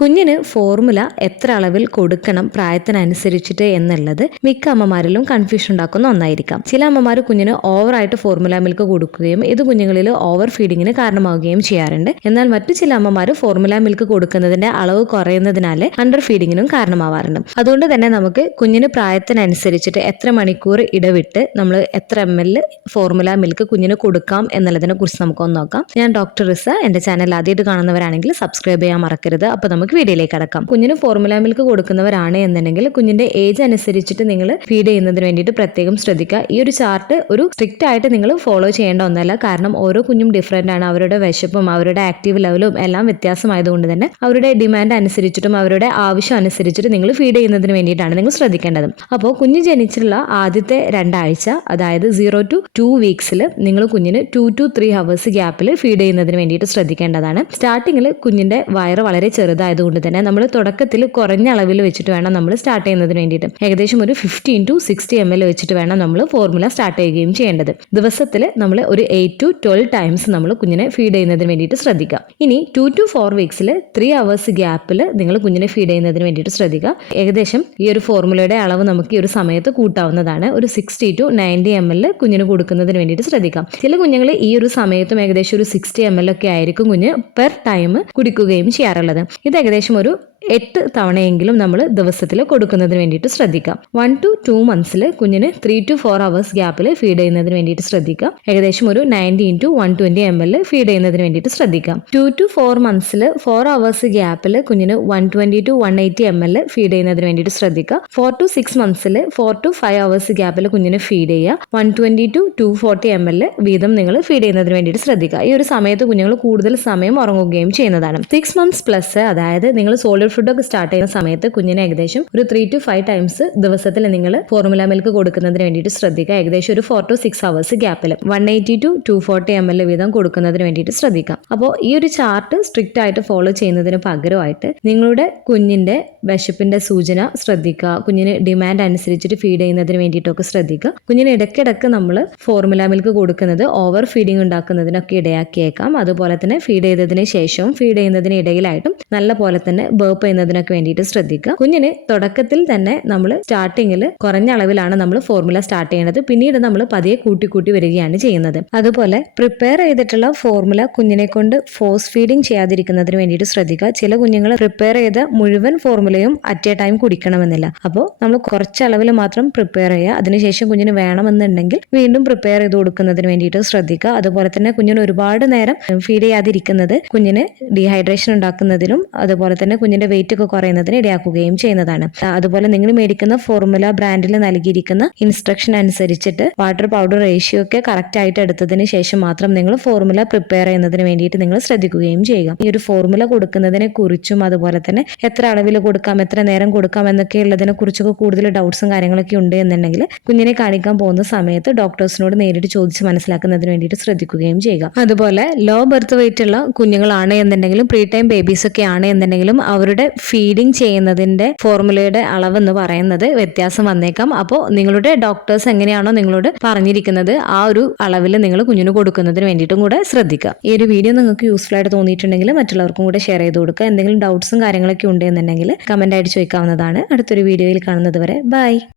കുഞ്ഞിന് ഫോർമുല എത്ര അളവിൽ കൊടുക്കണം പ്രായത്തിനനുസരിച്ചിട്ട് എന്നുള്ളത് മിക്ക അമ്മമാരിലും കൺഫ്യൂഷൻ ഉണ്ടാക്കുന്ന ഒന്നായിരിക്കാം. ചില അമ്മമാർ കുഞ്ഞിന് ഓവറായിട്ട് ഫോർമുല മിൽക്ക് കൊടുക്കുകയും ഇത് കുഞ്ഞുങ്ങളിൽ ഓവർ ഫീഡിങ്ങിന് കാരണമാവുകയും ചെയ്യാറുണ്ട്. എന്നാൽ മറ്റു ചില അമ്മമാർ ഫോർമുല മിൽക്ക് കൊടുക്കുന്നതിന്റെ അളവ് കുറയുന്നതിനാൽ അണ്ടർ ഫീഡിങ്ങിനും കാരണമാവാറുണ്ട്. അതുകൊണ്ട് തന്നെ നമുക്ക് കുഞ്ഞിന് പ്രായത്തിനനുസരിച്ചിട്ട് എത്ര മണിക്കൂർ ഇടവിട്ട് നമ്മൾ എത്ര ml ഫോർമുല മിൽക്ക് കുഞ്ഞിന് കൊടുക്കാം എന്നുള്ളതിനെ കുറിച്ച് നമുക്കൊന്ന് നോക്കാം. ഞാൻ ഡോക്ടർ റിസ. എന്റെ ചാനൽ ആദ്യമായിട്ട് കാണുന്നവരാണെങ്കിൽ സബ്സ്ക്രൈബ് ചെയ്യാൻ മറക്കരുത്. അപ്പൊ നമുക്ക് വീഡിയോയിലേക്ക് കടക്കാം. കുഞ്ഞിന് ഫോർമുല മിൽക്ക് കൊടുക്കുന്നവരാണ് എന്നുണ്ടെങ്കിൽ കുഞ്ഞിന്റെ ഏജ് അനുസരിച്ചിട്ട് നിങ്ങൾ ഫീഡ് ചെയ്യുന്നതിന് വേണ്ടിയിട്ട് പ്രത്യേകം ശ്രദ്ധിക്കുക. ഈ ഒരു ചാർട്ട് ഒരു സ്ട്രിക്റ്റ് ആയിട്ട് നിങ്ങൾ ഫോളോ ചെയ്യേണ്ട ഒന്നല്ല. കാരണം ഓരോ കുഞ്ഞും ഡിഫറെന്റ് ആണ്. അവരുടെ വിശപ്പും അവരുടെ ആക്റ്റീവ് ലെവലും എല്ലാം വ്യത്യാസമായതുകൊണ്ട് തന്നെ അവരുടെ ഡിമാൻഡ് അനുസരിച്ചിട്ടും അവരുടെ ആവശ്യം അനുസരിച്ചിട്ട് നിങ്ങൾ ഫീഡ് ചെയ്യുന്നതിന് വേണ്ടിയിട്ടാണ് നിങ്ങൾ ശ്രദ്ധിക്കേണ്ടത്. അപ്പോൾ കുഞ്ഞ് ജനിച്ചുള്ള ആദ്യത്തെ 2 ആഴ്ച, അതായത് 0 to 2 വീക്സിൽ നിങ്ങൾ കുഞ്ഞിന് 2 to 3 ഹവേഴ്സ് ഗ്യാപ്പിൽ ഫീഡ് ചെയ്യുന്നതിന് വേണ്ടിയിട്ട് ശ്രദ്ധിക്കേണ്ടതാണ്. സ്റ്റാർട്ടിങ്ങിൽ കുഞ്ഞിന്റെ വയറ് വളരെ ചെറുതായതുകൊണ്ട് തന്നെ നമ്മൾ തുടക്കത്തിൽ കുറഞ്ഞ അളവിൽ വെച്ചിട്ട് വേണം നമ്മൾ സ്റ്റാർട്ട് ചെയ്യുന്നതിന് വേണ്ടിയിട്ട്. ഏകദേശം ഒരു 15 to 60 ml വെച്ചിട്ട് വേണം നമ്മൾ ഫോർമുല സ്റ്റാർട്ട് ചെയ്യുകയും ചെയ്യേണ്ടത്. ദിവസത്തിൽ നമ്മൾ ഒരു 8 to 12 ടൈംസ് നമ്മൾ കുഞ്ഞിനെ ഫീഡ് ചെയ്യുന്നതിന് വേണ്ടിയിട്ട് ശ്രദ്ധിക്കുക. ഇനി 2 to 4 വീക്സിൽ 3 ഹവേഴ്സ് ഗ്യാപ്പിൽ നിങ്ങൾ കുഞ്ഞിനെ ഫീഡ് ചെയ്യുന്നതിന് വേണ്ടിയിട്ട് ശ്രദ്ധിക്കുക. ഏകദേശം ഈ ഒരു ഫോർമുലയുടെ അളവ് നമുക്ക് ഈ ഒരു സമയത്ത് കൂട്ടാവുന്നതാണ്. ഒരു 60 to 90 ml കുഞ്ഞിന് കൊടുക്കുന്നതിന് വേണ്ടിയിട്ട് ശ്രദ്ധിക്കാം. ചില കുഞ്ഞുങ്ങൾ ഈ ഒരു സമയത്തും ഏകദേശം ഒരു 60 ml ഒക്കെ ആയിരിക്കും കുഞ്ഞ് പെർ ടൈം കുടിക്കുകയും ചെയ്യാറുള്ളത്. ഇത് ഏകദേശം ഒരു 8 തവണയെങ്കിലും നമ്മൾ ദിവസത്തിൽ കൊടുക്കുന്നതിന് വേണ്ടിയിട്ട് ശ്രദ്ധിക്കാം. 1 to 2 മന്ത്സിൽ കുഞ്ഞിന് 3 to 4 ഹവേഴ്സ് ഗ്യാപ്പിൽ ഫീഡ് ചെയ്യുന്നതിന് വേണ്ടിയിട്ട് ശ്രദ്ധിക്കാം. ഏകദേശം ഒരു 90 to 120 ml ഫീഡ് ചെയ്യുന്നതിന് വേണ്ടിയിട്ട് ശ്രദ്ധിക്കാം. 2 to 4 മന്ത്സിൽ 4 ഹവേഴ്സ് ഗ്യാപ്പിൽ കുഞ്ഞിന് 120 to 180 ml ഫീഡ് ചെയ്യുന്നതിന് വേണ്ടിയിട്ട് ശ്രദ്ധിക്കുക. 4 to 6 മന്ത്സിൽ 4 to 5 ഹവേഴ്സ് ഗ്യാപ്പിൽ കുഞ്ഞിന് ഫീഡ് ചെയ്യുക. 120 to 240 ml വീതം നിങ്ങൾ ഫീഡ് ചെയ്യുന്നതിന് വേണ്ടിയിട്ട് ശ്രദ്ധിക്കുക. ഈ ഒരു സമയത്ത് കുഞ്ഞുങ്ങൾ കൂടുതൽ സമയം ഉറങ്ങുകയും ചെയ്യുന്നതാണ്. 6 മന്ത്സ് പ്ലസ്, അതായത് നിങ്ങൾ സോളിഡ് ഫുഡൊക്കെ സ്റ്റാർട്ട് ചെയ്യുന്ന സമയത്ത് കുഞ്ഞിന് ഏകദേശം ഒരു 3 to 5 ടൈംസ് ദിവസത്തിൽ നിങ്ങൾ ഫോർമുല മിൽക്ക് കൊടുക്കുന്നതിന് വേണ്ടിയിട്ട് ശ്രദ്ധിക്കുക. ഏകദേശം ഒരു 4 to 6 ഹവേഴ്സ് ഗ്യാപ്പിൽ 180 to 240 ml വീതം കൊടുക്കുന്നതിന് വേണ്ടിയിട്ട് ശ്രദ്ധിക്കാം. അപ്പോൾ ഈ ഒരു ചാർട്ട് സ്ട്രിക്റ്റ് ആയിട്ട് ഫോളോ ചെയ്യുന്നതിന് പകരമായിട്ട് നിങ്ങളുടെ കുഞ്ഞിന്റെ വിശപ്പിന്റെ സൂചന ശ്രദ്ധിക്കുക. കുഞ്ഞിന് ഡിമാൻഡ് അനുസരിച്ചിട്ട് ഫീഡ് ചെയ്യുന്നതിന് വേണ്ടിയിട്ടൊക്കെ ശ്രദ്ധിക്കുക. കുഞ്ഞിന് ഇടയ്ക്കിടയ്ക്ക് നമ്മൾ ഫോർമുല മിൽക്ക് കൊടുക്കുന്നത് ഓവർ ഫീഡിങ് ഉണ്ടാക്കുന്നതിനൊക്കെ ഇടയാക്കിയേക്കാം. അതുപോലെ തന്നെ ഫീഡ് ചെയ്തതിന് ശേഷവും ഫീഡ് ചെയ്യുന്നതിന് ഇടയിലായിട്ടും നല്ല പോലെ തന്നെ ബേപ്പ് ചെയ്യുന്നതിനൊക്കെ വേണ്ടിയിട്ട് ശ്രദ്ധിക്കുക. കുഞ്ഞിന് തുടക്കത്തിൽ തന്നെ നമ്മൾ സ്റ്റാർട്ടിങ്ങിൽ കുറഞ്ഞ അളവിലാണ് നമ്മൾ ഫോർമുല സ്റ്റാർട്ട് ചെയ്യുന്നത്. പിന്നീട് നമ്മൾ പതിയെ കൂട്ടി വരികയാണ് ചെയ്യുന്നത്. അതുപോലെ പ്രിപ്പയർ ചെയ്തിട്ടുള്ള ഫോർമുല കുഞ്ഞിനെ കൊണ്ട് ഫോഴ്സ് ഫീഡിങ് ചെയ്യാതിരിക്കുന്നതിന് വേണ്ടിയിട്ട് ശ്രദ്ധിക്കുക. ചില കുഞ്ഞുങ്ങൾ പ്രിപ്പയർ ചെയ്ത മുഴുവൻ ഫോർമുലയും അറ്റ് എ ടൈം കുടിക്കണമെന്നില്ല. അപ്പോൾ നമ്മൾ കുറച്ച് അളവിൽ മാത്രം പ്രിപ്പയർ ചെയ്യുക. അതിനുശേഷം കുഞ്ഞിന് വേണമെന്നുണ്ടെങ്കിൽ വീണ്ടും പ്രിപ്പയർ ചെയ്ത് കൊടുക്കുന്നതിന് വേണ്ടിയിട്ട് ശ്രദ്ധിക്കുക. അതുപോലെ തന്നെ കുഞ്ഞിന് ഒരുപാട് നേരം ഫീഡ് ചെയ്യാതിരിക്കുന്നത് കുഞ്ഞിന് ഡീഹൈഡ്രേഷൻ ഉണ്ടാക്കുന്നതിനും അതുപോലെ തന്നെ കുഞ്ഞിന്റെ വെയിറ്റ് ഒക്കെ കുറയുന്നതിന് ഇടയാക്കുകയും ചെയ്യുന്നതാണ്. അതുപോലെ നിങ്ങൾ മേടിക്കുന്ന ഫോർമുല ബ്രാൻഡിൽ നൽകിയിരിക്കുന്ന ഇൻസ്ട്രക്ഷൻ അനുസരിച്ചിട്ട് വാട്ടർ പൗഡർ റേഷ്യോ ഒക്കെ കറക്റ്റ് ആയിട്ട് എടുത്തതിന് ശേഷം മാത്രം നിങ്ങൾ ഫോർമുല പ്രിപ്പയർ ചെയ്യുന്നതിന് വേണ്ടിയിട്ട് നിങ്ങൾ ശ്രദ്ധിക്കുകയും ചെയ്യുക. ഈ ഒരു ഫോർമുല കൊടുക്കുന്നതിനെ കുറിച്ചും അതുപോലെ തന്നെ എത്ര അളവിൽ കൊടുക്കാം, എത്ര നേരം കൊടുക്കാം എന്നൊക്കെ ഉള്ളതിനെ കുറിച്ചൊക്കെ കൂടുതൽ ഡൗട്ട്സും കാര്യങ്ങളൊക്കെ ഉണ്ട് എന്നുണ്ടെങ്കിൽ കുഞ്ഞിനെ കാണിക്കാൻ പോകുന്ന സമയത്ത് ഡോക്ടേഴ്സിനോട് നേരിട്ട് ചോദിച്ച് മനസ്സിലാക്കുന്നതിന് വേണ്ടിയിട്ട് ശ്രദ്ധിക്കുകയും ചെയ്യുക. അതുപോലെ ലോ ബർത്ത് വെയിറ്റ് ഉള്ള കുഞ്ഞുങ്ങളാണ് എന്നുണ്ടെങ്കിലും പ്രീ ടൈം ബേബീസ് ഒക്കെ ആണ് എന്നുണ്ടെങ്കിലും അവരുടെ ഫീഡിങ് ചെയ്യുന്നതിന്റെ ഫോർമുലയുടെ അളവ് എന്ന് പറയുന്നത് വ്യത്യാസം വന്നേക്കാം. അപ്പോൾ നിങ്ങളുടെ ഡോക്ടേഴ്സ് എങ്ങനെയാണോ നിങ്ങളോട് പറഞ്ഞിരിക്കുന്നത് ആ ഒരു അളവിൽ നിങ്ങൾ കുഞ്ഞിന് കൊടുക്കുന്നതിന് വേണ്ടിയിട്ടും കൂടെ ശ്രദ്ധിക്കുക. ഈ ഒരു വീഡിയോ നിങ്ങൾക്ക് യൂസ്ഫുൾ ആയിട്ട് തോന്നിയിട്ടുണ്ടെങ്കിൽ മറ്റുള്ളവർക്കും കൂടെ ഷെയർ ചെയ്ത് കൊടുക്കുക. എന്തെങ്കിലും ഡൗട്ട്സും കാര്യങ്ങളൊക്കെ ഉണ്ടെന്നുണ്ടെങ്കിൽ കമന്റ് ആയിട്ട് ചോദിക്കാവുന്നതാണ്. അടുത്തൊരു വീഡിയോയിൽ കാണുന്നത് വരെ ബൈ.